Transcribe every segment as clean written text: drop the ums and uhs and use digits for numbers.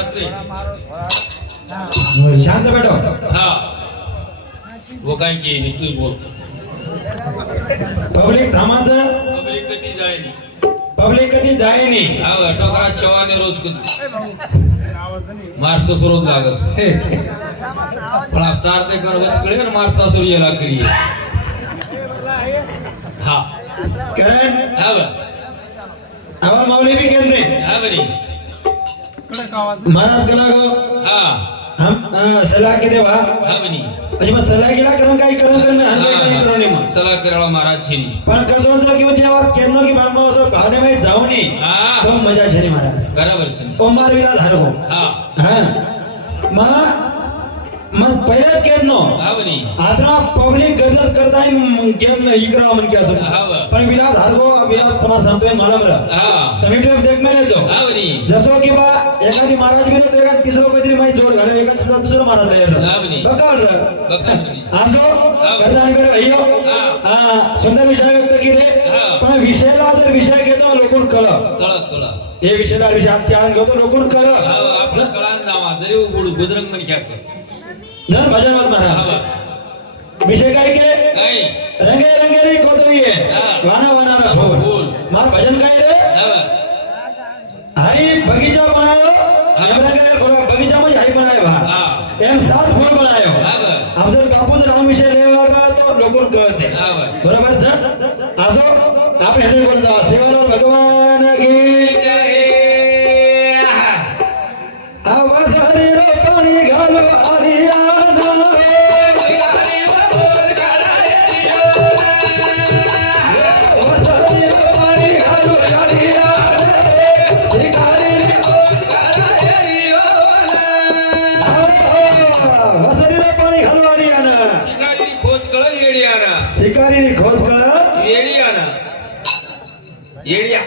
बस रे शांत बैठो। हाँ वो काय की नाही तू बोल पब्लिक धामाचं पब्लिक कधी जाय नाही पब्लिक कधी जाय नाही। हा डोकरा चवाने रोज कधी मार्स रोज लागस पण आप चार ते कर वचकळे और मार्स सुर येला करिए हाँ करण हाँ बा आवाज माऊली भी करने हाँ बनी महाराज कला गो हाँ हम सलाह के देवा हाँ बनी म्हणजे मग सलाह केला करण काही करण कर मी हल्ले काही करू नये मग सलाह करावा महाराज छेनी पण कसं होतं की जेव्हा केनो की बाबा असं भावनेमध्ये जाऊ नये हाँ तो मजा छे नाही महाराज बराबर सनी ओमार विला धारगो हाँ हा मग पहिल्याच केनो हाँ बनी आदरा पब्लिक गजर करताय गेम इकरा मन क्या हाँ बा पण विला धारगो विला तुम्हाला सांगतोय मला बरं हाँ तुम्ही ट्रेप देख मेले जो हाँ बनी जसं की बा एखादी महाराज गेलो तर एका तिसरं काहीतरी माहिती जोड घालून एका सुद्धा दुसरं महाराज येईल हाँ बनी बघा बघा बनी असो करदान करे अय्यो हाँ सुंदर विषय व्यक्त केले हाँ पण विषयाला जर विषय घेतो लोकून कळ कळा हे विषयाला विषय त्यान घेतो लोकून कळ आपलं कळान जावा जरी उघड गुजरंग मन घ्यायचं जर भजन मत हा महाराज बा विषय काय के नाही रंगे रंगेरी कोतरी है हाँ। वाना वाना रा बोल बोल। मार भजन काय रे हाँ बा हरी बगीचा बनायो हमरा के बगीचा में हरी बनायो बा हाँ एम सात फूल बनायो हाँ बा अब जर बापू राम विषय लेवा रहा तो लोगों कळते हाँ बा बरोबर सर असो आपण हे बोलत जावा सेवालाल भगवान की आवाज हरी रो पाणी घालो हरियाणा शिकारीनी खोज कळ येडियाना शिकारीनी खोज कळ येडियाना येडिया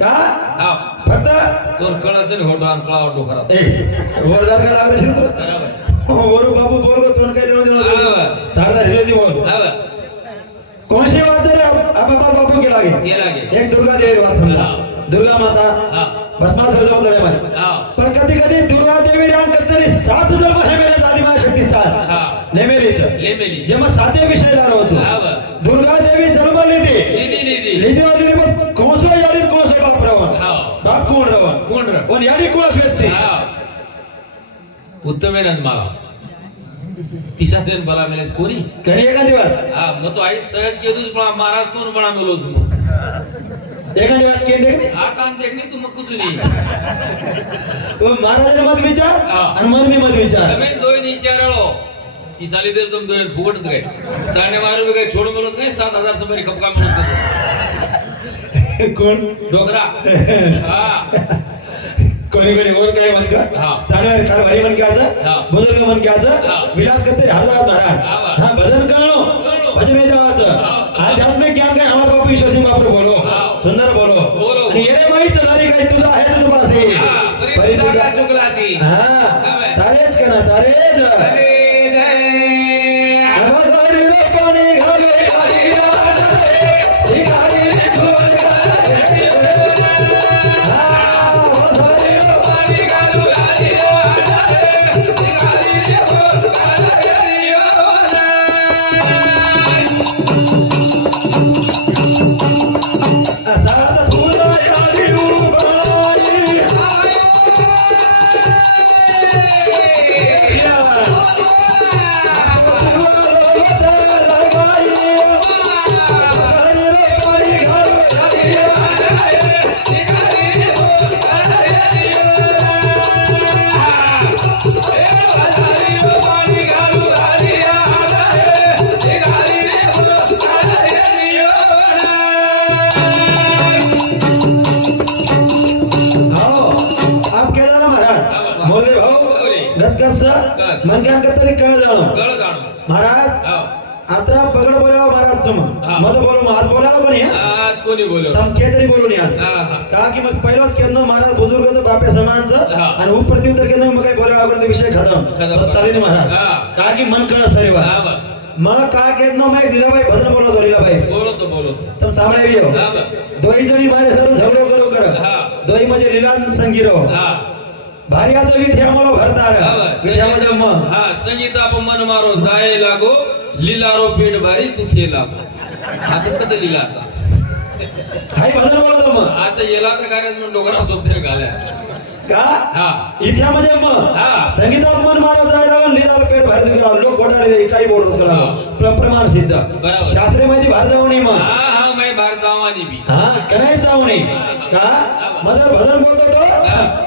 का हा फक्त दोन कळाचं होटो आणि कळा होटो खरा वरदार का लागले शिकतो बरोबर वरु बाबू बोल गो तुन काही नव्हते हा दादा शिकती बोल हा बा कोणशी वाद रे बाबा बापू के लागे गेला गे एक दुर्गा देवी वाद समजा दुर्गा माता हा भस्मा सर्जव लढे मारे हा पण कधी कधी दुर्गा देवी राम कतरी 7 जन्म है मेरे दादीमा शक्ती साथ हा नेमेलीच लेमेली जेव्हा साते विषय लालो होतो हा बा दुर्गा देवी जन्म लिदी लिदी बस कोणसो याडी कोणसो बाप रावण हा बाप कोण रावण कोण रे पण याडी कोण व्यक्ती हा उत्तमेनंद मला पिसादेन बला मेलेस कोणी कणी एखादी बात हा मग तो आई सहज केदूच पण महाराज कोण बना मेलो तू एखादी बात केली देखणे हा काम देखणे तू मग कुछ नाही तो महाराजाने मत विचार हा. आणि मन मी मत विचार તમે દોય ની ચારળો ઈ સાલી દેવ તમ દોય ફૂટ ગઈ તાણે મારું કઈ છોડ મેલો કઈ 7000 સબરી ખપકા મેલો कोण ડોગરા હા कोणी कोणी और काय मन का हा. ताणवर कारभारी मन क्याचं हा. बुजुर्ग मन क्याचं हा. विलास करते हरदास महाराज हा, वा. हा भजन करणो भजन में जावाचं आध्यात्मिक ज्ञान काय हमारे बापू ईश्वर सिंह बापू बोलो हा. सुंदर बोलो बोलो. आणि ये माहीत झाली काय तुझा आहे तुझं पासे પરી તુજા ચુકલાસી हा હવે. तारेच कना तारेच અરે જય आवाज वारी रे पाणी घाले हरियाणा शिकारी रे ढोल गाले हा आवाज वारी रे पाणी घालू हरियाणा शिकारी रे ढोल गाले हरियाणा सात फुला याडी उभारी मनक्यान कतरी कळ जाणो ગળ ગાણો महाराज હા आता पगड बोलावा महाराज तुम हा. मत बोलू आज बोलावा कोणी આજ કોની બોલ્યો तम के तरी बोलू नाही आज हा हा का की मग पहिलाच केलं महाराज बुजुर्गाचं बापे समानचं हा. आणि उपप्रत्युत्तर केलं मग काय बोलावा अगोदर विषय खतम खतम. चालेल नाही महाराज हा. का की मन कळ सरे वा હા બા मला का केलं मग लीलाबाई भजन बोलतो लीलाबाई બોલો તો तम सामने येऊ હા બા दोही जणी बाहेर सर्व झगडो करो कर हा. दोही म्हणजे लीला संगीरो હા भार्याचं विठ्या मला भरतार विठ्या म्हणजे मग हा संगीता मन मारो जाय लागो लिलारो पेट भारी तू खेळा आता कधी लिलाचा हाय भजन बोलत मग आता येला तर कार्यच म्हणून डोकरा सोबत घाल्या का हा इथ्या म्हणजे मग हा. संगीतात मन मारा जायला लिलार पेट भारी तुला लोक घोटाळे काही बोलत करा प्रमाण सिद्ध बराबर. शास्त्रीय माहिती बाहेर जाऊ नये मग हा हा मैं भारत आवानी भी हाँ कहीं जाऊ नहीं का मतलब भजन बोलतो तो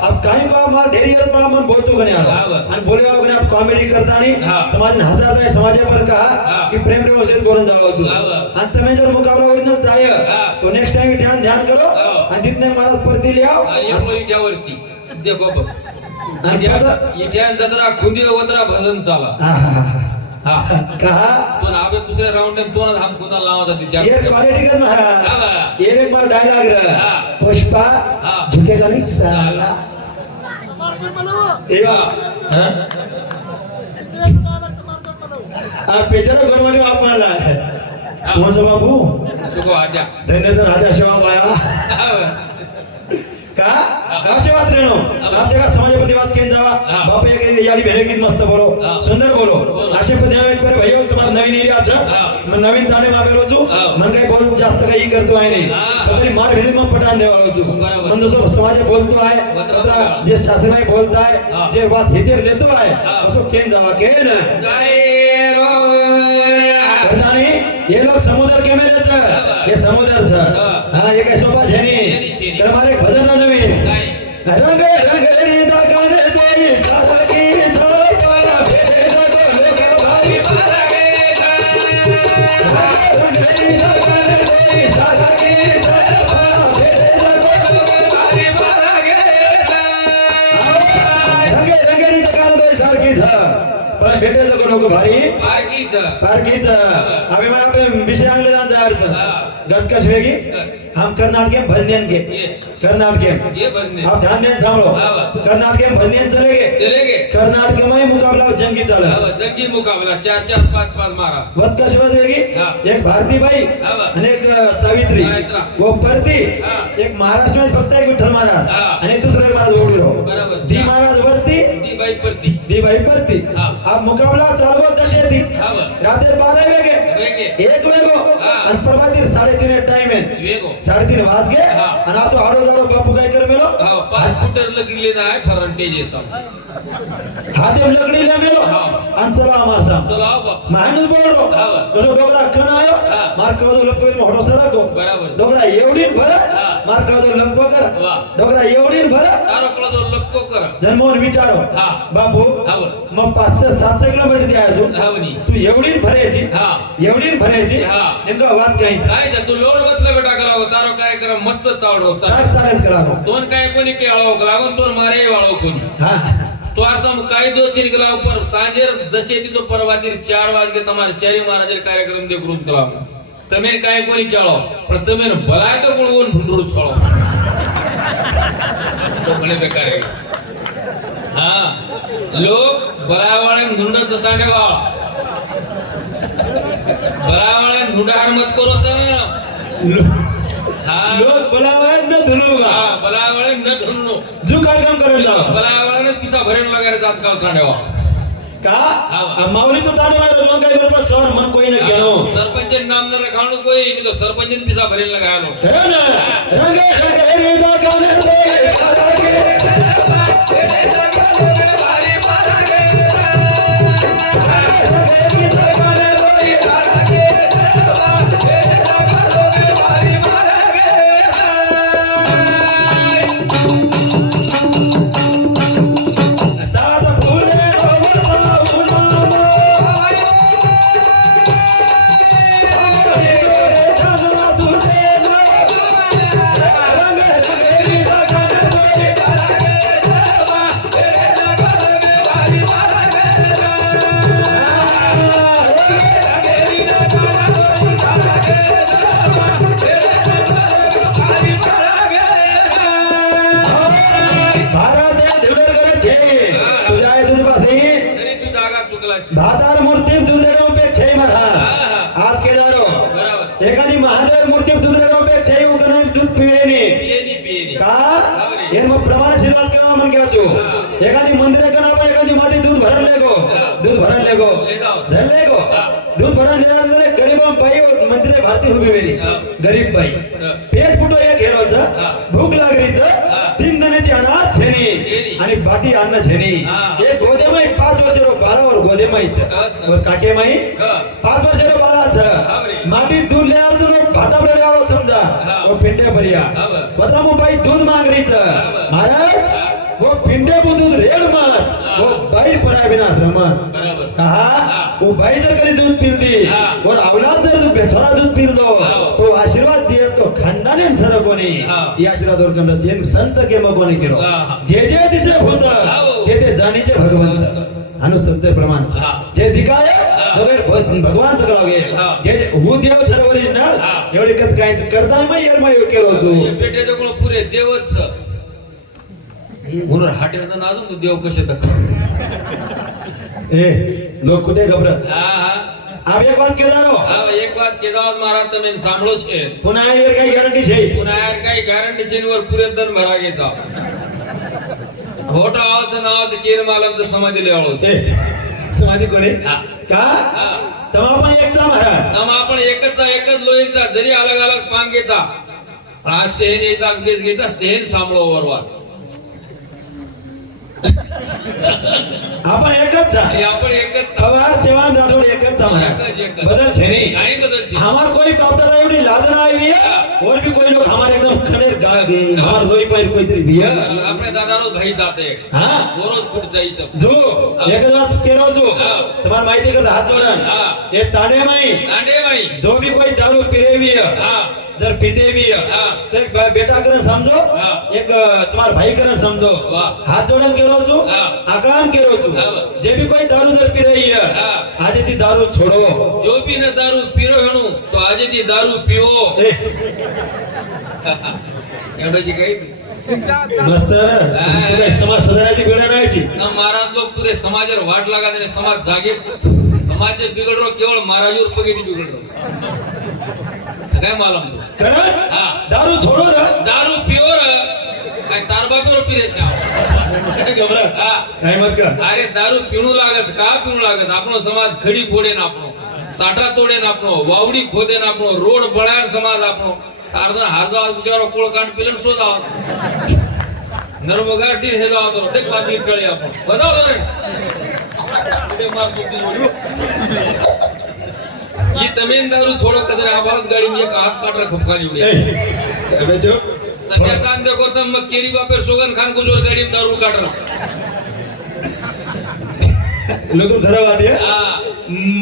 अब काही को मार ढेरी करत पण बोलतो कने आलो बराबर. आणि बोले वाला कने आप कॉमेडी करता नहीं हाँ. समाज हसाता है समाज पर कहा हाँ. कि प्रेम प्रेम से बोलन जाओ छु बराबर. अंत में जब मुकाबला ओरिजिनल चाहिए हाँ. तो नेक्स्ट टाइम ध्यान ध्यान करो हाँ. आणि तिथने महाराज परती ले आओ आणि एक इट्यावरती देखो बघ आणि इट्यान जत्रा खुंदी वत्रा भजन चाला हा कहा तो आबे दुसऱ्या राउंड तो हम कोणा लावायचा तिच्या ये क्वालिटी कर महाराज हाँ. ये एक बार डायलॉग रहा हाँ. पुष्पा हाँ. झुकेगा नहीं साला एवा हाँ? पेचारा घरमध्ये बाप मला कोणचा बापू चुको आजा धन्यवाद राजा शिवा बाया का आशीर्वाद रेणो आप देखा समाजपति बात केन जावा हाँ. बाप एक याडी भेणे गीत मस्त बोलो हाँ. सुंदर बोलो बोलो. आशीर्वाद देवे पर भैया तुम्हारा नवीन एरियाच हाँ. मन नवीन ताणे मा बेलो छु हाँ. मन काही बोल जास्त काही करतो आहे नाही हाँ. तरी मार भेट मग पटान देवालो छु बरोबर. मन जसं समाज बोलतो आहे बरोबर. तथा जे शास्त्रमय बोलता है हाँ. जे बात हितेर देतो आहे हाँ. असो केन जावा केन जय रो करतानी ये लोग समुद्र के मेलेच हे समुद्रच हा हे काय सोपा झेनी तर मारे भजन नवीन नाही रंग रंग रीता गाने दे सादा की झोपा भेद को लोग भारी मारा गेला रंग रीता गाने दे सादा की झोपा भेद को लोग भारी मारा गेला रंग रंग रीता गाने दे सारखी झ पण भेटेचं को लोग भारी पार्कीच पारखीच अभी मैं पे विषय आंगले जान जा हाँ. गत कश वेगी हम कर्नाटक के भजनियन के ये कर्नाटक के ये बंदे आप ध्यान दें सांभळो हाँ. कर्नाटक के भजनियन चले गए चले गए कर्नाटक में मुकाबला जंगी चाला जंगी मुकाबला 4-4-5-5 मारा वत कश वेगी हाँ. एक भारती बाई हाँ. आणि एक सावित्री सावित्रा. वो परती हाँ. एक महाराष्ट्र में फक्त एक विठ्ठल महाराज हाँ. आणि एक दुसरा एक महाराज ओढी रो बराबर. दी महाराज वरती ती बाई परती दी बाई परती हाँ. अब मुकाबला चालू दशेती हा रात्री 12 वेगे वेगे एक वेगो हाँ. आणि प्रभाती 3:30 टाइम है वेगो 3:30 वाज गे हाँ. आणि असं आडो जाडो बापू काय कर मेलो हा 5 फुटर लगडले ना फरंटेज सम हाते लगडी ले मेलो हाँ. आणि चला आमार साम चलो आओ बाप माणूस बोलरो हाँ. तसं डोकरा अख्खन आयो हाँ. मार कवजो लपको मोठो सरको बराबर. डोकरा एवढी भर हाँ. मार कवजो लपको कर वाह. डोकरा एवढी भर तारो कळा जो लपको कर जन्मोन विचारो हाँ. बापू हाव मग 500-700 किलोमीटर द्यायचो हावनी तू एवढी भरायची हा एवढी भरायची हाँ. नेमका वाद काही काय तू लोड बतला बेटा करावं तारो कार्यक्रम मस्त चावडो चाल चालेल करा तोन काय कोणी केळो लागून तोन मारे वाळो कोणी हा तो असं काही दोषी गलाव पर सांजेर दशे ती तो परवादीर 4 वाजगे તમારે ચારે મહારાજર કાર્યક્રમ દે ક્રૂઝ ગલાવ તમે કાય કોની કેળો પણ તમે ભલાય તો ગુણગુણ ઢુંડરું છોળો તો ઘણે બેકાર હે હા લોક ભલાવાળે ઢુંડા સતાડે વાળ ભલાવાળે ઢુંડા હાર મત કરો તો હા लोक बोलावा न धुलूगा હા ભલાવાળે ન ઢુંડનો जो कार्यक्रम करेल ભલાવાળે પીસા ભરેલ લગારે આજકાલ કાઢેવા का हाँ. माऊली तो ताने मारे मग काय बरोबर सर मन कोई न घेणो सरपंच नाम न रखाणो कोई नहीं तो सरपंच ने पिसा भरेल लगानो खरं ना रंगे रंगे रीता गाने दे सादा की सात फुले भातार मूर्ती दुसऱ्या पे छे म्हणा आज के जारो बराबर एखादी महादेव मूर्ती दुसऱ्या पे छे उगणे दूध पिळेने पियेनी का हे मग प्रमाण शिल्लक केव्हा म्हण घ्यायचो एखादी मंदिर का नाम एखादी माटी दूध भरन लेगो दूध भरन लेगो ले जाओ। झल लेगो दूध भरन ले अंदर एक गरीब बाई और मंदिर भारती उभी वेरी गरीब बाई पेट फुटो एक हेरोचा भूक लागरीचा तीन जणांची अनाथ छेनी आणि बाटी अन्न छेनी एक गोदेमाई 5 वर्षेरो 12 वर गोदेमाईच और काके माई 5 वर्षेरो 12 छ माटी दूध ले अर्जुन भाटा पडले आलो समजा वो पिंडे भरिया बदरामो बाई दूध मांग रही छ महाराज वो पिंडे को दूध रेड मत वो बाई पराय बिना रमत बराबर कहा वो भाई जर कधी दूध पील दी और औलाद जर बेछोरा दूध पील दो तो आशीर्वाद दिए तो खानदाने सर कोणी ही आशीर्वाद और कंड जेन संत के मगोने केरो जे जे दिसे होत ते जाणीचे भगवंत अनुसंत प्रमाण जे दिकाय तवेर भगवान सगळा गेल जे हु देव सर्व ओरिजिनल एवढे कत काय करता मै यर मै केलो जो पेटे कोण पुरे देवच म्हणून हाटेचं नाजून देव कसे दाखव ए लोग कुठे घबरा હા आप एक बात के दारो હા એક વાત કેદાવ મારા તમે સાંભળો છે पुन्हा येर काही गॅरंटी છે पुन्हा यार काही गॅरंटी चेनवर पुरे दन भरा घ्यायचा भोटा आवाचं नावाचं केर मालमचं समाधी लेवळ होते ए समाधी कोणी हा. का हा. तमा पण एकचा महाराज आम आपण एकच लोईचा जरी अलग अलग पांगेचा हा सेनेचा बेस घ्यायचा सेन सांभाळो वरवा आपण एकच जा हे आपण एकच सवार जवान राठोड एकच जा महाराज एकच. बदल छे नहीं नाही बदल છે हमार कोई डॉक्टर आई भी लादना आई भी है और भी कोई लोग हमारे एकदम खनेर हमार लोई पर कोई तरी भी है આપણે દાદાનો ભાઈ સાથે हां રોજ ફૂટ જાય છે जो एक बात कह रहा जो हाँ। तुम्हार माहिती कर हाथ जोड़न हाँ। ये ताने में દાંડે ભાઈ जो भी कोई दारू पीरे भी है હા जर पीते भी है हाँ। तो एक बेटा करन समझो हाँ। एक तुम्हार भाई करन समझो वाह। हाथ जोड़न के रो जो हाँ। आकलन के रो जो हाँ। जे भी कोई दारू जर पी रही है हाँ। आज थी दारू छोड़ो જો બી ને દારૂ પીરો હેણું તો આજેથી દારૂ પીવો ए એવડે છે કઈ मस्त रे तू काय समाज सुधारायची वेळ नाही ची ना महाराज लोक पुरे समाजावर वाट लागा देणे समाज जागे समाज बिघडरो केवळ महाराजवर पगेती बिघडरो सगळ्या मालम तो करण हाँ। दारू छोड़ो रे दारू पिओ र काय तारबा पिओ पिरे घबरा हा काय मत कर अरे दारू पीणू लागत का पीणू लागत આપણો સમાજ ખડી ફોડે ને આપણો સાટા તોડે ને આપણો વાવડી ખોદે ને આપણો રોડ બળાણ સમાજ આપણો સારદા હાજો બિચારો કોળ કાટ પેલન સોદા નરમગા ડી હેદા તો દેખ બાતી ટળે આપણો બતાવો રે તે માર સોટી જોડી ये तमेन दारू छोड़ो कदर आवाज गाड़ी में एक हाथ काट रहा खपकानी उड़े अबे जो सत्या खान देखो तम केरी बापर सोगन खान को जोर गाड़ी में दारू काट रहा लोग खरा वाटे हां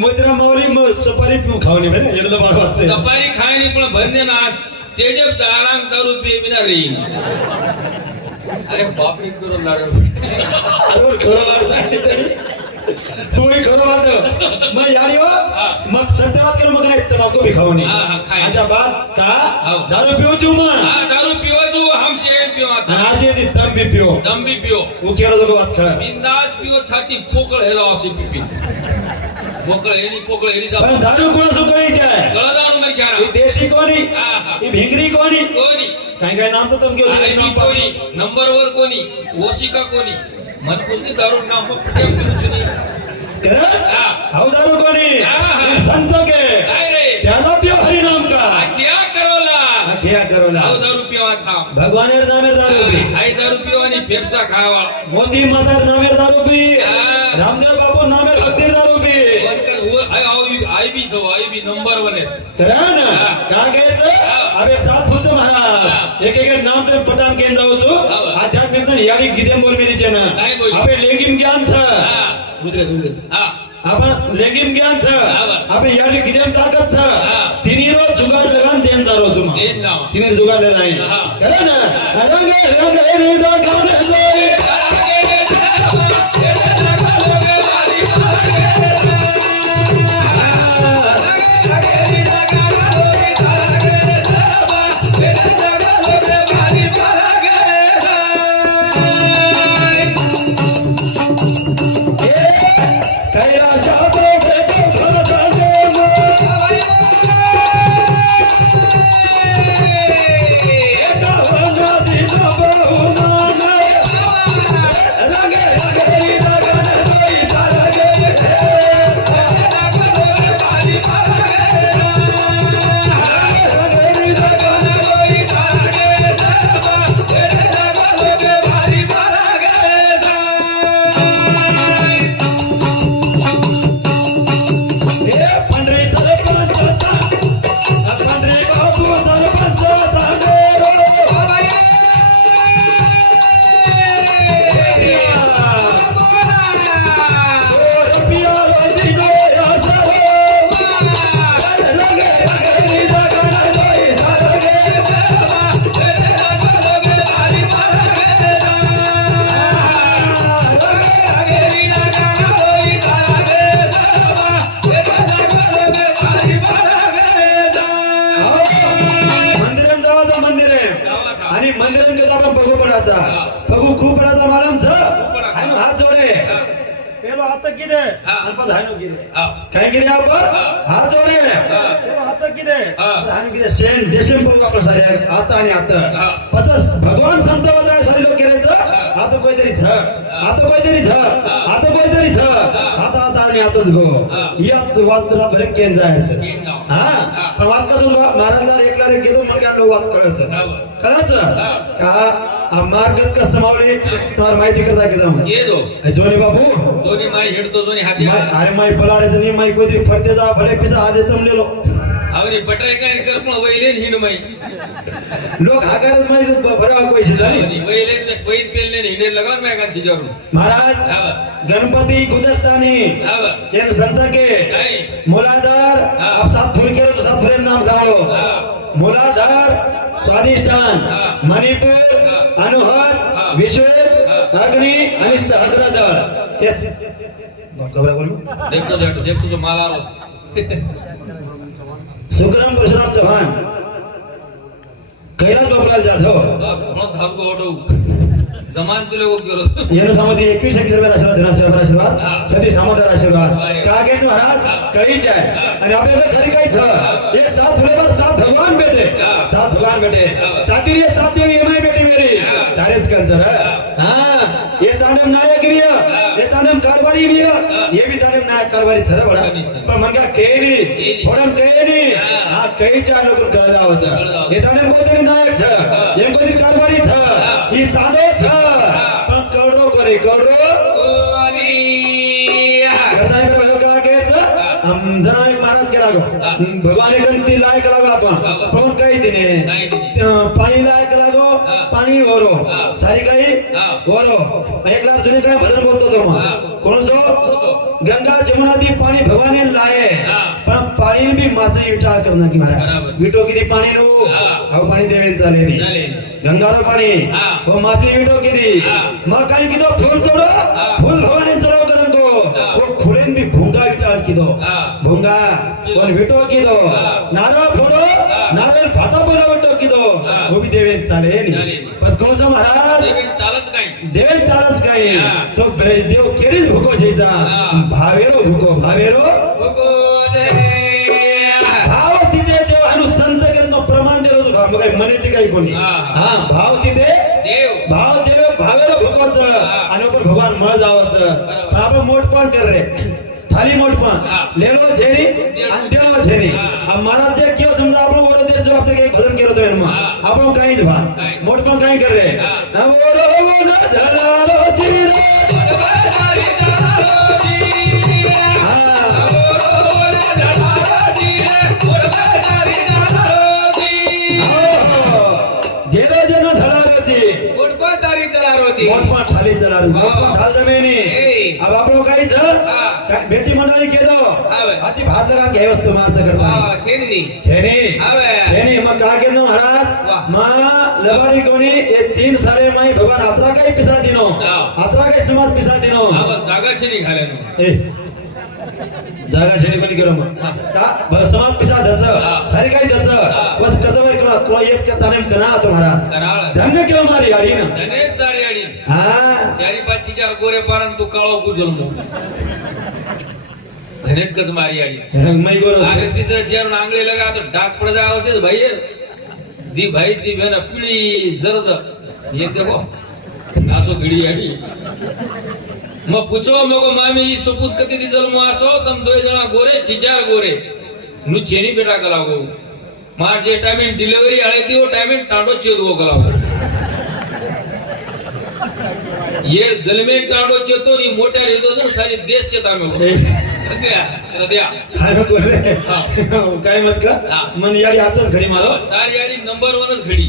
मजरा मावली म सफारी पिऊ खावणी बने एकदा बाळवात से सफारी खायनी पण भरने ना आज तेजब चारांग दारू पिए बिना रही अरे बाप रे करो लागल अरे खरा वाट तरी कोई खरा वाट मैं यारी हो मग सत्यवाद कर मग नाही तमाकू भी खावणी हां हां खाय आजा बात का हाव. दारू पिऊ छु म हां दारू पिओ जो हम शेर पिओ आणि आज ये दम भी पिऊ दम भी पिओ वो केरो जो बात खा बिंदास पिओ छाती पोकळ हेला असे पिपी पोकळ हेली जा पण दारू कोण सुकळी जाय गळदाणू मर ही क्या देशी कोणी हां हां ही भिंगरी कोणी कोणी काय काय नामचं तुम घेऊ आयबी कोणी नंबर वर कोणी ओशिका कोणी मन कोणी दारू नाम फुटे पिऊचनी करण हां हाउ दारू कोणी हाँ, हाँ। एक संत के काय रे त्याला पिओ हरि नाम का आ क्या करोला क्या करोला आव दारू पिवा था भगवानेर नामेर दारू पी आई दारू पिवानी फेफसा खावा मोदी मातार नामेर दारू पी हाँ। रामदेव बापू नामेर भक्तीर दारू पी आई बी नंबर 1 आहे करण हाँ। का घ्यायचं हाँ। अबे सात फुट हाँ। महाराज एक एक नाम तर पटान केन जाऊ छु हाँ। आध्यात्मिक जण याडी गिदेम बोल मेरी चेना नाही बोल. अबे लेगिम ज्ञान छ हां गुजरे गुजरे हां आपण लेगिम ज्ञान छ हाँ। आपण याडी गिदेम ताकद छ हाँ। तिनी रो जुगाड लगान देन जारो छु देन जावा. तिनी जुगाड ले नाही हाँ। करण रंग रंग रे दा गान जोई किदे हा. अल्प धानो किदे हा. काय किदे आपण हात जोडे हात किदे धानो किदे सेन देशम बघू आपण सारे हात आणि हात हा. पचस भगवान संत बताय सारे लोक केलेचं हात कोयतरी छ हात कोयतरी छ हात कोयतरी छ हात हात आणि हातच गो यात वाद भरे केन जायचं केन जाऊ. हा पण वाद कसं महाराजला एकला रे गेलो मग काय वाद कळायचं कळायचं का मार्गत कसं मावले तुम्हाला माहिती करता की जाऊ ये दो जोनी बापू दोन्ही माई हिडतो दोन्ही हाती अरे माई पलारेचं नाही माई कोणतरी फडते जा भले पिसा आधे तमलेलो आवरी बटाई काय कर पण वैले हिंड माई लोक हाकारच माई भरावा पैसे झाली वैले वैद पेलने हिंडे लगाव मैं कांची जरूर महाराज गणपति गुदस्तानी हाव जन संत के काय मूलाधार आप सात फूल के सात फूल नाम सांगो मूलाधार स्वादिष्टान मणिपुर अनुहर विश्व अग्नि आणि सहस्रदळ ते घबरा बोलू देखतो जो माला रोज सुखराम परशुराम चव्हाण कैलास बाबूलाल जाधव म्हणून धाव गोडो जमानचे लोक गेलो येणं सामोदी 21 रुपये आशीर्वाद धनाचा आशीर्वाद सती सामोदर आशीर्वाद का के महाराज कळीच आहे आणि आपल्याला सारी काही छ ये सात फुलेवर सात भगवान बेटे सात भगवान बेटे साती ये सात देवी एमआई बेटी मेरी डायरेक्ट कंसर हां ये तांडव नायक भी है ये तांडव कारभारी भी है ये भी तांडव नायक कारभारी सर बडा पण मनका केनी फोडम केनी हा कईच्या लोक कळदावचं ये तांडव कोणतरी नायक छ ये कोणतरी कारभारी छ ही तांडव छ पण कवडो करे कवडो कोणी करताय बघ का घ्यायचं जरा एक महाराज केला गो भगवान गणती लायक लागो आपण पण काही दिने पाणी लायक लागो पाणी ओरो सारी काही ओरो एक लाख जुने काय भजन बोलतो तो मग कोण सो गंगा जमुना दी पाणी भगवान लाये पण पाणी भी मासरी विटाळ करणं की महाराज विटो किती पाणी नो हाव पाणी देवेन चाले नाही गंगारो पाणी वो मासरी विटो किती मग काही किदो फूल तोडो फूल भगवान चढाव करून तो वो फुलेन भी भुंगा विटाळ किदो भुंगा कोण विटो किदो नारळ फोडो नारळ फाटो बोलो विटो किदो वो भी देवेन चाले नाही पण कोण सा महाराज चालच काय देवेन चालच काय तो देव केरीच भुको जेचा भावेरो भुको भावेरो भुको जय भाव तिथे देव अनुसंत करतो प्रमाण देव भाव काय मने ते काही कोणी हा भाव तिथे देव भाव देव भावेरो भुकोच आणि ऊपर भगवान मळ जावच पण आपण मोठ पण कर रे थाली मोठ पण लेलो छेरी आणि देव छेरी अब महाराज जे कियो समजा आपण बोलो ते जवाब दे भजन केलो तो मग आपण काहीच भा मोठ पण काही कर रे बोलो ना झलालो चिरा जेनो जेनो धलारोची मोठपण तारी चलारोची मोठपण थाली चलारो मोठपण थाल जमेनी अब आपण काही काय भेटी मंडळी केलो हाती भात लगा घे वस्तू मारच करता छेनी छेनी मग का केलं महाराज मा लबाडी कोणी ये 3 सारे माई भगवान आत्रा काही पिसा दिनो आत्रा काही समाज पिसा दिनो जागा छेनी घाल्यानो ए जागा छेनी कोणी केलो मग का समाज पिसा दच सारी काही दच बस कदम इकडा तो एक का तानेम कना तो महाराज कराळ धन्य केलो मारी गाडी ना धन्य तारी गाडी हा चारी पाचची चार गोरे पारन तू काळो गुजलमो धनेच कस मारी आडी मै गोरो आगे तीसरा चेयर आंगळे लगा तो डाक पड़ जाओ से भाई दी भाई दी बेना पीली जर्द ये देखो आसो घड़ी आडी म पूछो मगो मामी ई सपूत कती दी जन्म आसो तम दो जना गोरे छिचार गोरे नु चेनी बेटा कलागो मार जे टाइम डिलीवरी आळे दी वो टाइम टाडो चेदो कलागो ये जलमे टाडो चेतो नी मोठ्या रेदो न सारी देश चेता में सध्या हाय नको रे काय मत का मन याडी आजच घडी मारो तार याडी नंबर 1च घडी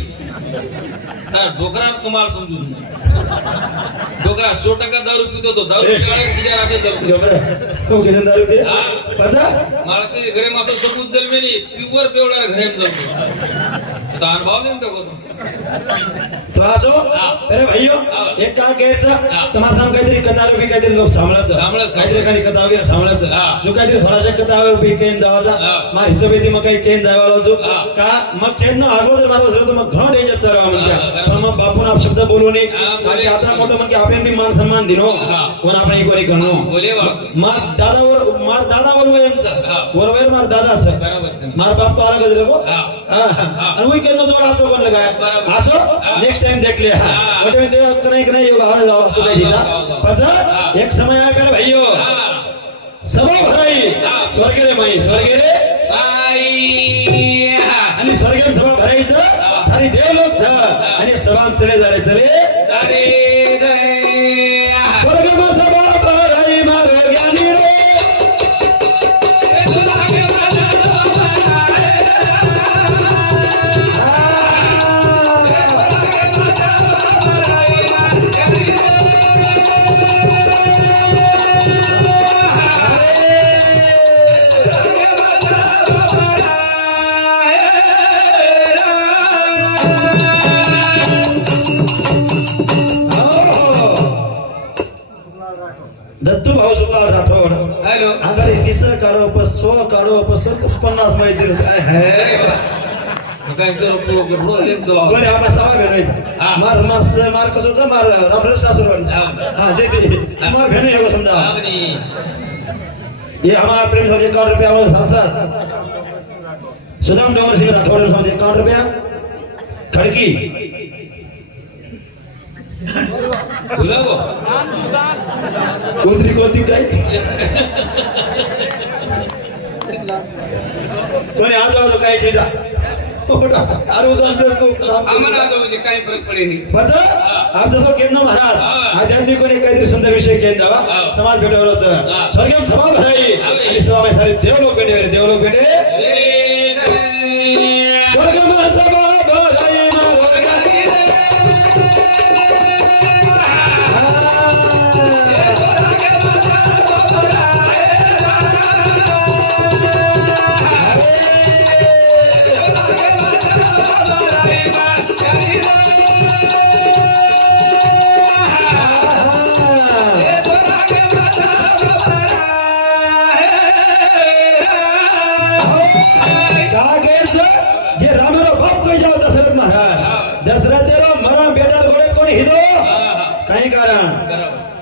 तार डोकरा तुम्हाला समजून डोकरा 100% दारू पितो तो दारू पियाळे सिगार असे दारू गबरे ओके दारू पे पचा मला ते घरे मासो सबूत जलमेनी प्युअर बेवडा घरे जलतो तो अनुभव नेमका कोण तो असो हा. अरे भाईयो हा. एक काम करायचं हा. तुम्हाला सांग काहीतरी कथा रुपी काहीतरी लोक सांभाळायचं काहीतरी काही कथा वगैरे सांभाळायचं हा. जो काहीतरी थोडाशा कथा रुपी केन जावाचा हा. मग हिशोबेती मग काही केन जायवाला जो हा. का मग केन ना आगो जर मारवा तर मग घणो डेंजर चालवा हा, म्हणत्या बरोबर. पण मग बापून आप शब्द बोलू नये हा, बोले. बाकी आता मोठं म्हणजे आपण बी मान सन्मान दिनो हा. कोण आपण एक वारी गणनो बोले वाळ मार दादावर वयमचं हा. वरवर मार दादाचं बरोबर છે. मार बाप तो आला गजरे को हा. आणि वही केन जोडा आचो कोण लगाय बरोबर. असो हा. नेक्स्ट टाइम देख ले हा. वटे में देव तो नहीं योग आ जाओ सुबह जी जाओ, जाओ, जाओ. पचा हा. एक समय आया कर भाइयों हा. सभा भराई हा. स्वर्ग रे माई स्वर्ग रे बाई हा. आणि स्वर्ग सभा भरायचं सारी देव लोक छ आणि सभा चले झाले चले जरे जरे हा. स्वर्ग में सभा भराई मार ज्ञानी रे दत्तू भाऊ शुक्ला राठोड हॅलो अगर किस काढो पण 100 काढो पण 50 माहिती काय है काय करू पुरो लेख चलाव कोणी आपला सावा भेटायचा हा. मार कसोचा मार राफरेल सासर हा जे ते मार भेणे हे समजा आवनी ये हमारा प्रेम समझे 1 रुपया में सांसद सुदाम डोंगर सिंह राठौड़ समझे 1 रुपया खड़की बोला गो कोणती काय कोणी आजू काय शेजा अरे उदाहरण आम्हाला आज म्हणजे काही फरक पडे नाही बचा आप जसं केंद्र महाराज आध्यात्मिक कोणी काहीतरी सुंदर विषय केंद्र जावा हा. समाज भेटेवर हा. स्वर्गीय सभा भराई आणि सभा में सारे देव लोग भेटे जरे जरे स्वर्ग में सभा भराई मारो जे रामेरो बाप कही जाओ दशरथ महाराज दशरथेरो मरण बेटार घोड़े कोणी हिदो काही कारण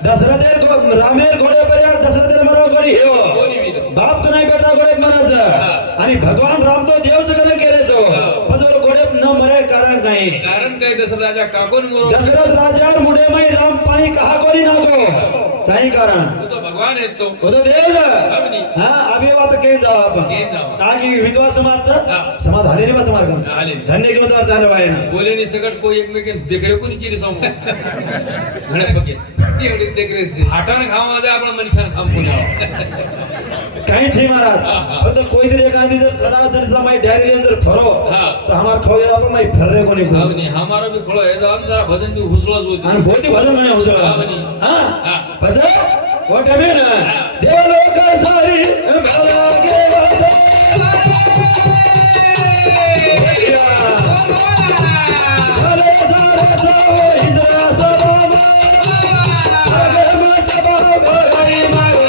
दशरथेर रामेर घोड़े पर यार दशरथेर मरण कोणी हिदो बाप नाही बेटा घोड़े मरायचं आणि भगवान राम तो देवच कडे गेलेचो पण घोड़े न मरे कारण काही कारण काय दसरा राजा काकोन मोरो दशरथ राजा मुडे माई राम पाणी कहा कोणी नाको काही कारण तो भगवान आहे तो वो तो देव ना हा अभी बात केन जाओ आपण केन जाओ. ताकि विधवा समाजचा हा. समाज आले नाही तुम्हाला का आले. धन्य की तुम्हाला जाणं पाहिजे ना बोले नि सगळं कोई एकमेक देखरे कोणी केली समोर घणे पके एवढी देखरे हाटाने खावा माझ्या आपण मनुष्याने खाम पुण्या काही छे महाराज हा, हा. फक्त कोणीतरी एखादी जर चला जर माई डायरी लेन जर फरो हा. तर हमार खाऊ आपण माई फर्रे कोणी हा खाऊ म्हणे हमारा भी खळो आहे जाऊन जरा भजन भी हुसलाच होती आणि भोवती भजन म्हणे हुसळ हा, म्हणे. हा हा. भजन कोटे में ना देव लोक सारी भला गे वादा. भले सारे सो हिजरा सभा भले मा सभा भराई मारो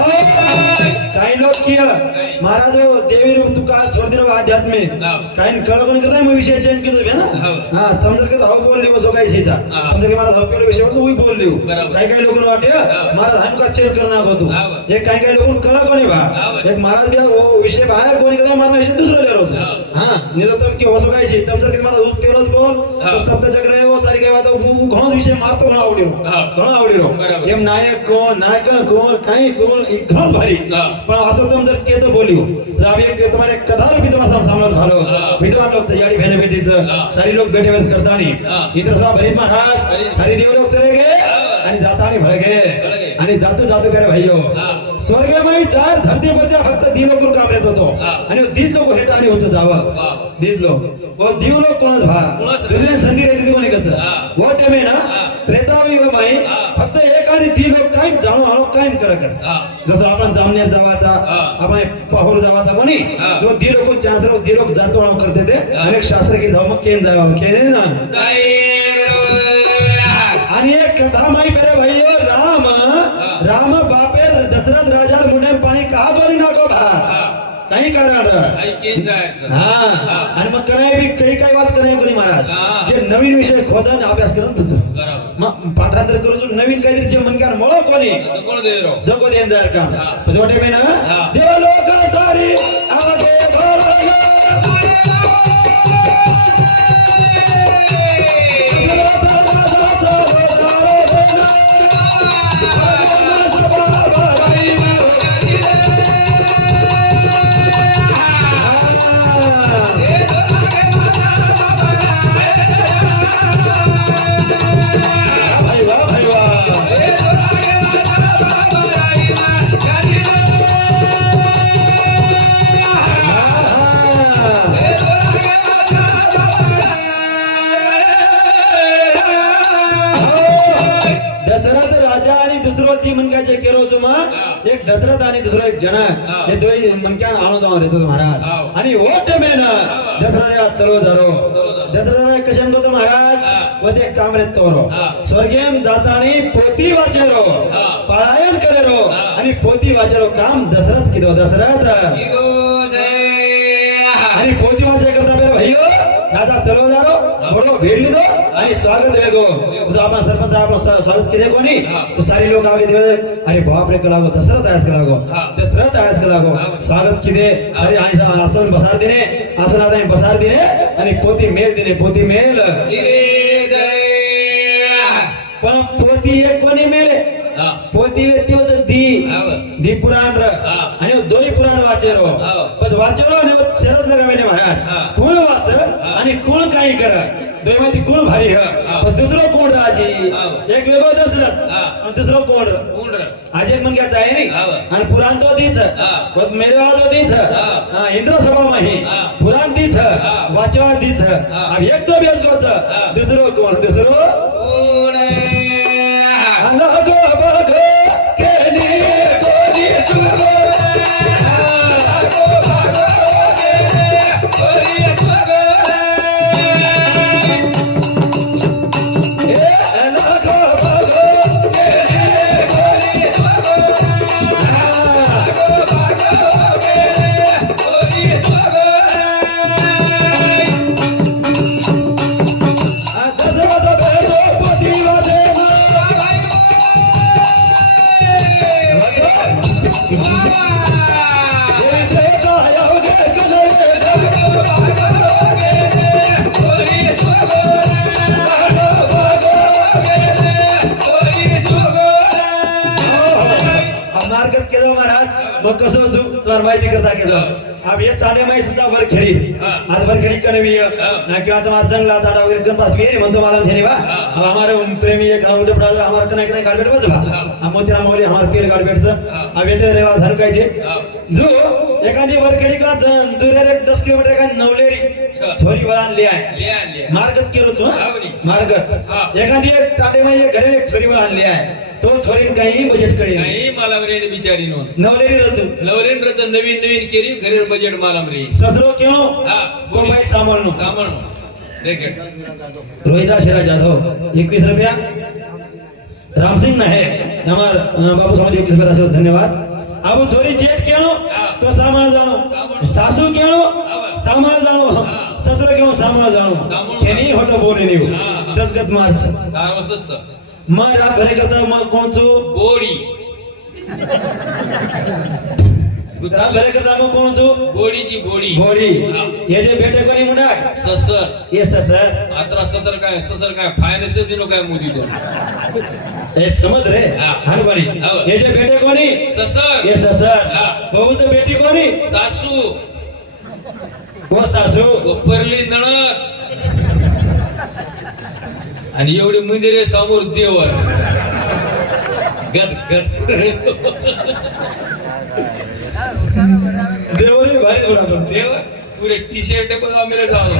काही लोक किया महाराज देवी रूप तू का छोड़ देना आध्यात्मिक काही कळ कोणी करता मग विषय चेंज केलो बे ना हा तुम जर का हाव बोल लियो सो काही शेचा तुम जर महाराज हाव केलो विषय वर तू बोल लियो काही काही लोक वाटे महाराज हम का चेंज करना को तू एक काही काही लोक कळा कोणी बा एक महाराज बी वो विषय बाहेर कोणी करता मारना विषय दुसरा ले रोज हां निरो तुम की हो सो काही शे तुम जर का महाराज उप केलो बोल तो शब्द जग रहे वो सारी काही बात घणो विषय मारतो ना आवडीरो घणो आवडीरो एम नायक कोण नायकन कोण काही कोण घणो भारी पण असं तुम जर केतो बोलियो अब एक तुम्हारे कथा रूपी तुम्हारा सामने भालो विद्वान लोग सजाड़ी बहने बेटी सारी लोग बैठे वर्ष करता नहीं इधर सब भरीत महाराज सारी देव लोग चले गए आणि जाता नहीं भळ गए आणि जातो जातो करे भाईयो हा. स्वर्गमय चार धरती पर फक्त दी लोक काम येत होतो हा. आणि दीद लोक हेट आणि उच जावं वा. दीद लोक ओ दीव लोक कोणच भा कोणच रे. दुसरे संधी रे दिदी कोणी कच हा. वो टेमे ना हा. त्रेतायुगमय हा. फक्त एक आणि दी लोक कायम जाणू आणू कायम करकच हा. जसं आपण जामनेर जावाचा हा. आपण पाहोर जावाचा कोणी हा. जो दी लोक चान्सर दी लोक जातो आणू करते ते हा. अनेक शास्त्र के जाऊ मग केन जावा केन ना जय आणि एक कथा माई पेरे भाईयो राम बापे दशरथ राजा मुंडे पाणी का बोली नको भा काही कारण काही केन जायचं हा आणि मग कणाय बी काही बात कणाय कोणी महाराज हा. जे नवीन विषय खोदन अभ्यास करत तसं बरोबर मग पाठांतर करून नवीन काहीतरी जे मनकार मळो कोणी आता कोण दे रो जगो देंदार काम हा. जोटे में ना हा. देव लोक सारी आगे भरो भाई वाह भाई वाह दशरथ राजा आणि दुसरो ती मनकाचे केलो चुमा एक दशरथ आणि दुसरो एक जन हे दोई मनक्यान आणो जाऊन येतो महाराज आणि ओट मेन दशरथ या चलो जरो दशरथ कशन गो महाराज व ते कामरे तोरो स्वर्गेम जातानी पोती वाचेरो पारायण करेरो आणि पोती वाचेरो काम दशरथ किदो दशरथ आणि पोती वाचे करता बेर भाईयो दादा चलो जारो बड़ो भेड़ लीधो आणि स्वागत वेगो जो आपण सरपंच आपण स्वागत केले कोणी तो सारे लोक आगे देवे अरे बाप रे कलागो दशरथ आयत कलागो दशरथ आयत कलागो स्वागत किदे अरे आसन बसार दिने आसन आदाय बसार दिने आणि पोती मेल दिने पोती मेल पण पोती एक कोणी मेले पोती व्यक्ती होत दी पुराण र आणि दोन्ही पुराण वाचेरो पण वाचेरो आणि शरद लगावेने महाराज कोण वाच आणि कोण काही कर दोन माहिती कोण भारी ह पण दुसरं कोण राजी एक वेगळं दशरथ आणि दुसरं कोण आज एक मनक्याचा आहे नाही आणि पुराण तो तीच पण मेरेवाळ तो तीच इंद्र सभा माही पुराण तीच वाचवा तीच अब एक तो बेसोच दुसरं कोण दुसरं अलगो बगो केनी कोनी चुगो अलगो बगो केनी कोनी चुगो ए अलगो बगो केनी कोनी चुगो अलगो बगो केनी कोनी चुगो आ दशरथ बेरो पोती वाजे कसं तुम्हाला माहिती करता केलं अब ये ताणे माई सुद्धा वर खेळी आज वर खेळी कणवी किंवा तुम्हाला जंगला ताडा वगैरे गणपास वे म्हणतो मला छेनी बा अब हमारे प्रेमी एक उठे पड़ा हमारे कने कने गाड़ बैठ बा अब मोतीराम मोली हमारे पीर गाड़ बैठ अब येते रेवा धर कायचे जो एखादी वर खेळी का दुरे 10 किलोमीटर का नवलेरी छोरी वळान ले आहे मार्गत केलो छो मार्गत एखादी एक ताटे माई घरे एक छोरी वळान ले आहे तो छोरी काही बजेट कडे नाही मला रे बिचारी नो नवलेरी रचू नवरेन रच नवीन नवीन केरी घरे बजेट मालम रे ससरो क्यों हां तो भाई सामोळनो सामण देखे रोहिदास शेरा जाधव 21 रुपया राम सिंह ना है हमार बाबू समाज 21 रुपया से धन्यवाद अब छोरी जेठ क्यों तो सामण जानो सासू क्यों सामण जानो ससरो क्यों सामण जानो केनी होटो बोले नहीं जसगत मार्च दारवसच मैं रात भरे करता मैं कौन सो गोडी रात भरे करता मैं कौन सो गोडीची गोडी घोड़ी ये जे बेटे कोनी मुंडा ससर ये ससर आत्रा सतर काय ससर काय फायनान्स दिनो काय मोदी तो ए समझ रे हर बनी ये जे बेटे कोनी ससर ये ससर बहुच बेटी कोनी सासू वो सासू गोपरली नणद आणि एवढी मंदिरे समोर देवर गद गद देवरी भारी थोडा पण देव पुरे टी शर्ट पण आम्ही जाऊ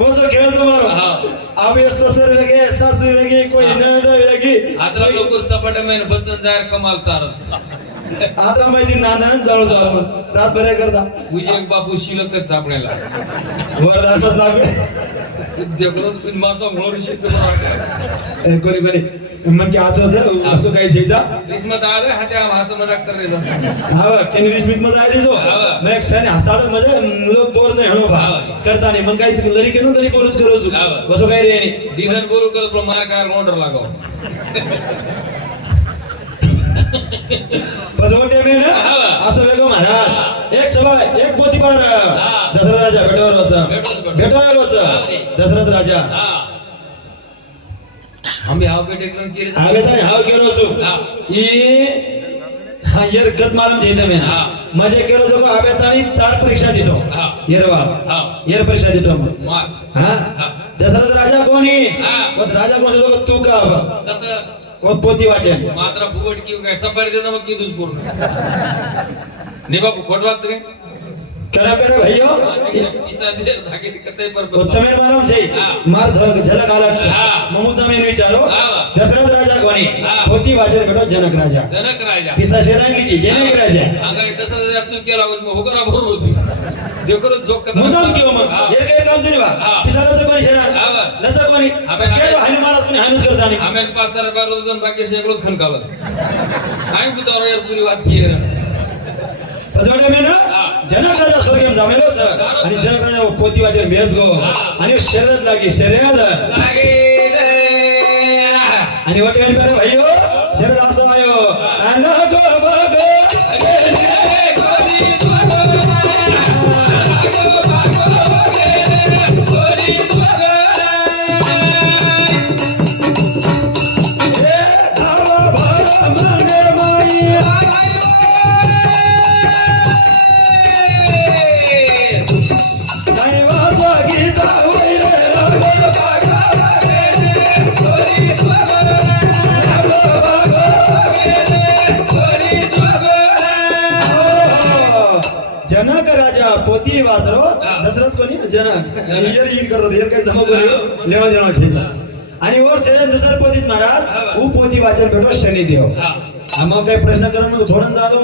मोसो खेळतो मारो हा. आवे ससर वेगे सासू वेगे कोई नंद वेगे आता लोक चपाट महिने बसन जायर कमाल तारच आता माहिती नाना जाळू जाऊ रात बऱ्या करता पूजे बापू शिलकच सापडायला वरदानच लागले देखरोज मासा म्हणून शिकतो कोणी कोणी म्हणजे असं काही छे जा किस्मत आले हात्या भाषा मजाक कर रे हा केन 20 मिनिट मध्ये आली जो हा. मैं एक सने हसाड म्हणजे लोक बोर नाही हो बा हा. करता नाही मग काही तरी लरी केनो तरी पोलीस करू हा. बसो काय रे दिनर बोलू कर पण मला काय ऑर्डर लागाव पजवटे में ना हा. असं वेगळं महाराज एक सभा एक पोती पार हा. दसरा राजा भेटवर होता भेटवर हा. होता दशरथ राजा हा आम्ही हाव पेटे करून केले आगे तरी हाव केलो हा. छु ई हा येर गत मारून जेते में हा. मजे केलो जो आगे तरी तार परीक्षा दितो हा. येरवा हा. येर परीक्षा दितो मग मार हा हा. दशरथ राजा कोणी हा. मग राजा कोण जो तू का तत वो पोती वाचे मात्र फुगट की काय सफारी देता मग की पूर्ण ने बापू खोटवाच रे करा पेरे भाइयो पिसा दे धागे कतई पर તમે માલમ છે હા. માર જલક આલક છે હા. મમુ તમે વિચારો હા. દશરથ રાજા કોની હા. પોતી વાજર બેઠો જનક રાજા जनक राजा पिसा शेरांगली जी जनक राजा आगा 10000 तू केला मग होकरा भरून होती देखरो जोक कथा मुदाम किंवा मग हा. हे काय काम जरी बा हा. पिसा लच कोणी शेरांग हा. लच कोणी अबे, केलो हानी महाराज कोणी हानीच करता नाही आम्ही 5 बार रोज बाकी शेकरोज खनकावत काय गुतारो यार पुरी बात की पजवडे में ना हा. जनक राजा स्वर्गेम जामेलोच आणि जनक राजा पोती वाजर बेस गो हा. आणि शर्यत लागी शर्यत लागे आणि वटवेन पेरे भाइयो शर्यत असो आयो अन गो बगो जनक राजा पोती वाचरो दशरथ कोणी जनक हियर हिर करतो हियर काय जमा कोणी लेवा देवा छे आणि वर से दुसर पोतीत महाराज उ पोती वाचन भेटो शनी देव मग काही प्रश्न करून सोडून जातो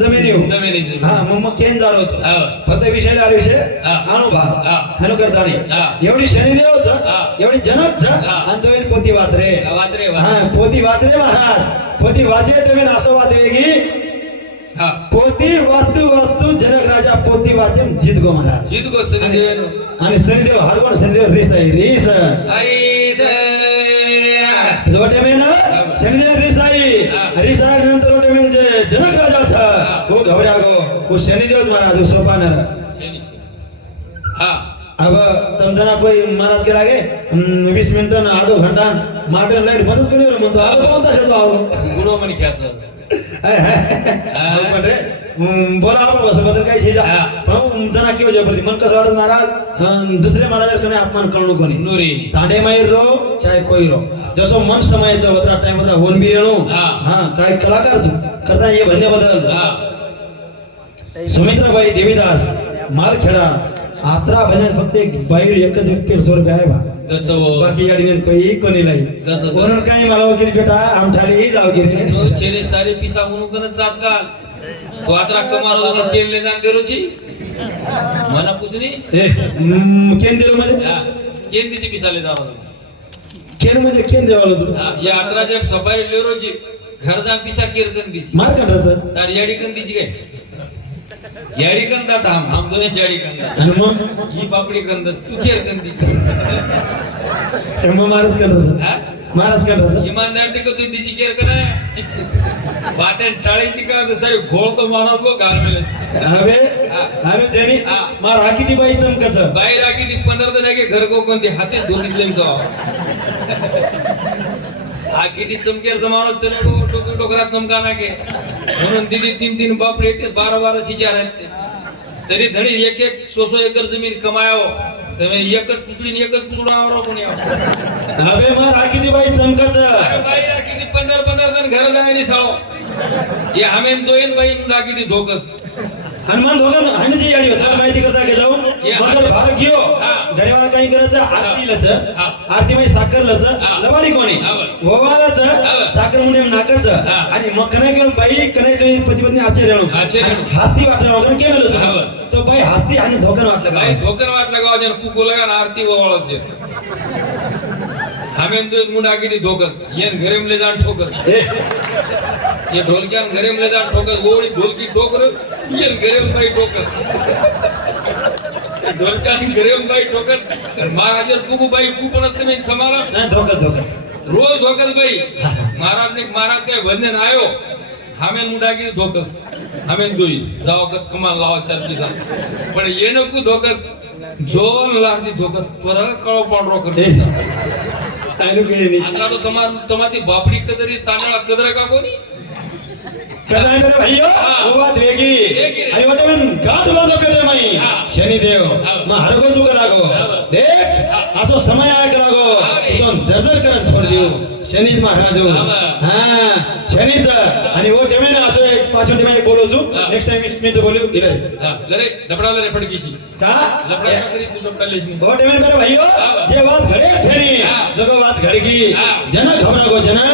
जमिनी जमिनी हा मग केन जारोच हा. फक्त विषय आर विषय हा. आणू भा हा. हनु करता हा. नाही एवढी शनी देवच हा. एवढी जनकच हा. आणि तो येईल पोती वाचरे वाचरे हा पोती वाचरे महाराज पोती वाचे टवेन असं वाद वेगी हा पोती वास्तू वास्तू जनक राजा पोती वाचे जीत गो महाराज जीत गो सनी आणि शनिदेव हरवण शनिदेव रिस आहे रिस आई जोटे में ना शनिदेव रिस आई रिस आय नंतर जोटे में जनक राजा था वो घबरा गो वो शनिदेव महाराज सोपानर हा अब तुम जना कोई महाराज के लागे 20 मिनिट ना आधो घंटा माटे लाईट बंदच करू म्हणतो आलो कोणता शब्द आलो गुणो म्हणे ख्याचं पण रे बोला आपण बस बदल काही छेजा हा. पण जना केव जे प्रति मन कसं वाटत महाराज दुसरे महाराज कने अपमान करणं कोणी नोरी तांडे माईर रो चाहे कोई रो जसो मन समायचं वत्रा टाइम वत्रा होन बी रेणो हा. हा काय कलाकार करता ये भन्ने बदल हा सुमित्राबाई देवीदास मालखेडा आत्रा भजन फक्त एक बाहेर एकच ₹150 आहे बा दचव बाकी गाडीने कोणी नाही जसं- म्हणून काही मला वगैरे बेटा आमठाली जाऊ गेले तो चेरे सारे पिसा म्हणून करत जाच का तो आता कमार होतो केले जाण देरोची मना पुछनी केन दिलं म्हणजे हा केन तिची पिसाले जाव केन म्हणजे केन देवाला हा या अकरा जब सफाई लेरोची घर जा पिसा केर कंदीची मार कंड्राचं तर याडी कंदीची काय याडी कंदाच हम दोन याडी कंदा आणि मग ही पापडी कंदस तू केर कंदीची मग महाराज कंड्राचं हा महाराज कंड्राचं इमानदार ते कधी दिशी केर करा बाते टाळीची का सारी घोळ तो मानत लो घाल मिळत अबे अरे जेनी हा. मार राखी बाई चमकाचं बाहेर राखी ती 15 दिन आहे घर को कोणती हाती दोन्ही लेन जावा हा किती चमकेर जमानो चलो टोकरा चमका ना के म्हणून दिदी 3 बापडे ते 12 चिचार आहेत ते तरी धडी एक 100 एकर जमीन कमायो તમે એક જ પૂછડીને એક જ પૂછડો આવરો કોની આવો अबे मग राखी बाई चमकाच अरे बाई किती 15 जण घर जायनी साळो ये आम्ही दोन बाई राखी धोकस हनुमान दोघं हनुची याडी होता माहिती करता के जाऊन मगर भाग घेऊ हा. घरेवाला काही करायचं आरतीलाच हा. आरती माई साखरलाच हा. लवाडी कोणी हा. ओवालाच हा. साखर मुंडे नाकाच हा. आणि मग कनाय घेऊन बाई कनाय तुम्ही पती पत्नी आश्चर्य आश्चर्य. हाती वाटलं वगैरे केलं हा. होतं तो बाई हाती आणि धोकन वाटलं बाई का धोकर वाटलं गाव जन कुकू लगा ना आरती ओवाळाचे आम्ही दोन मुंडा किती धोकस येन घरेमले जाण ठोकस ए, ये ढोलक्यान घरेमले जाण ठोकस गोळी ढोलकी ठोकर येन घरेम बाई ठोकस ढोलक्यान घरेम बाई ठोकस महाराजर कुकू बाई कुपणत तुम्ही समाला नाही, धोकस रोज धोकस बाई महाराज ने महाराज काय वंदन आयो हमें मुंडा की धोकस हमें दुई जाओ कस कमाल लावा चार पिसा पण ये नको धोकस जोन लागती धोकस पर कळो पांढरो ए, करतो काय नको हे नाही. आता तो तुम्हारी बापडी कदरी तांदळा कदर का कोणी कनाय मेरे भैया हा. वो बात वेगी वेगी रे. आणि वाटे मन गाठ बांधो पेले माई हा. शनिदेव हा. मग हरगो चुक लागो हा. देख असो समय आयक लागो हा रे. तो जर्जर करत छोड देऊ शनीत महाराज हा. हा शनीच आणि वो टेमेन असं एक 5 मिनिट मध्ये बोलवू हा. नेक्स्ट टाइम 20 मिनिट बोलू इले हा, लरे लपडा लरे फडकीशी का लपडा करी तू लपडा लेशी वो टेमेन मेरे भैया हा. जे बात घडे छनी हा. जगो बात घडगी हा. जनक घबरागो जनक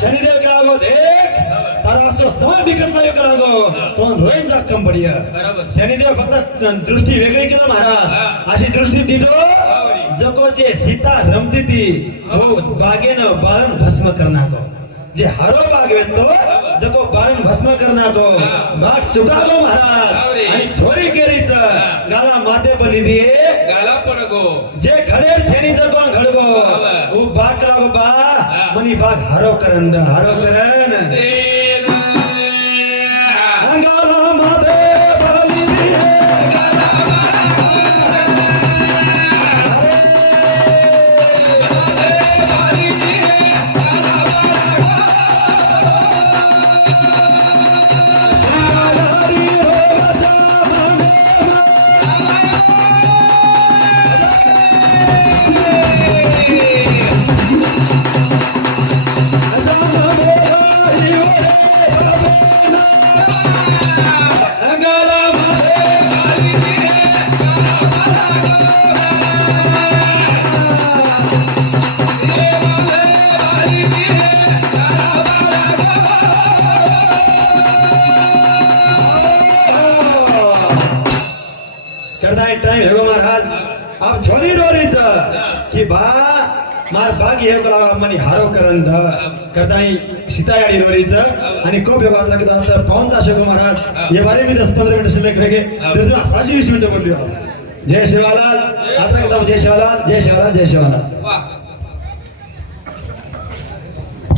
शनिदेव केळागो देख तारा असं समय बिकट नाही केळागो तो रोईन जा कंपडीया बरोबर. शनिदेव फक्त दृष्टी वेगळी केलं महाराज अशी दृष्टी दिलो जकोचे सीता रमती ती हो बागेनं बाळन भस्म करनाको जे हरो बाग वेतो जको बाळन भस्म करनाको बाग सुटागो महाराज आणि छोरी केरीच गाला माते बली दिए गाला पडगो जे घडेर छेनी जगोन घडगो उ बाग करागो बा मनी बाग हरो करन अंगाला माते बली दिए टाइम हेगो महाराज अब छोरी रोरीच कि बा मार बागी हेगो लागा मनी हारो करंद करताई सीतायाडी रोरीच आणि कोप हेगो आता किदा असं पाऊन तास हेगो महाराज ये बारे में 10-15 मिनिट शिल्लक रह गए दुसरा 20 मिनिट बोलियो जय शिवालाल आता किदा जय शिवालाल जय शिवालाल जय शिवालाल वाह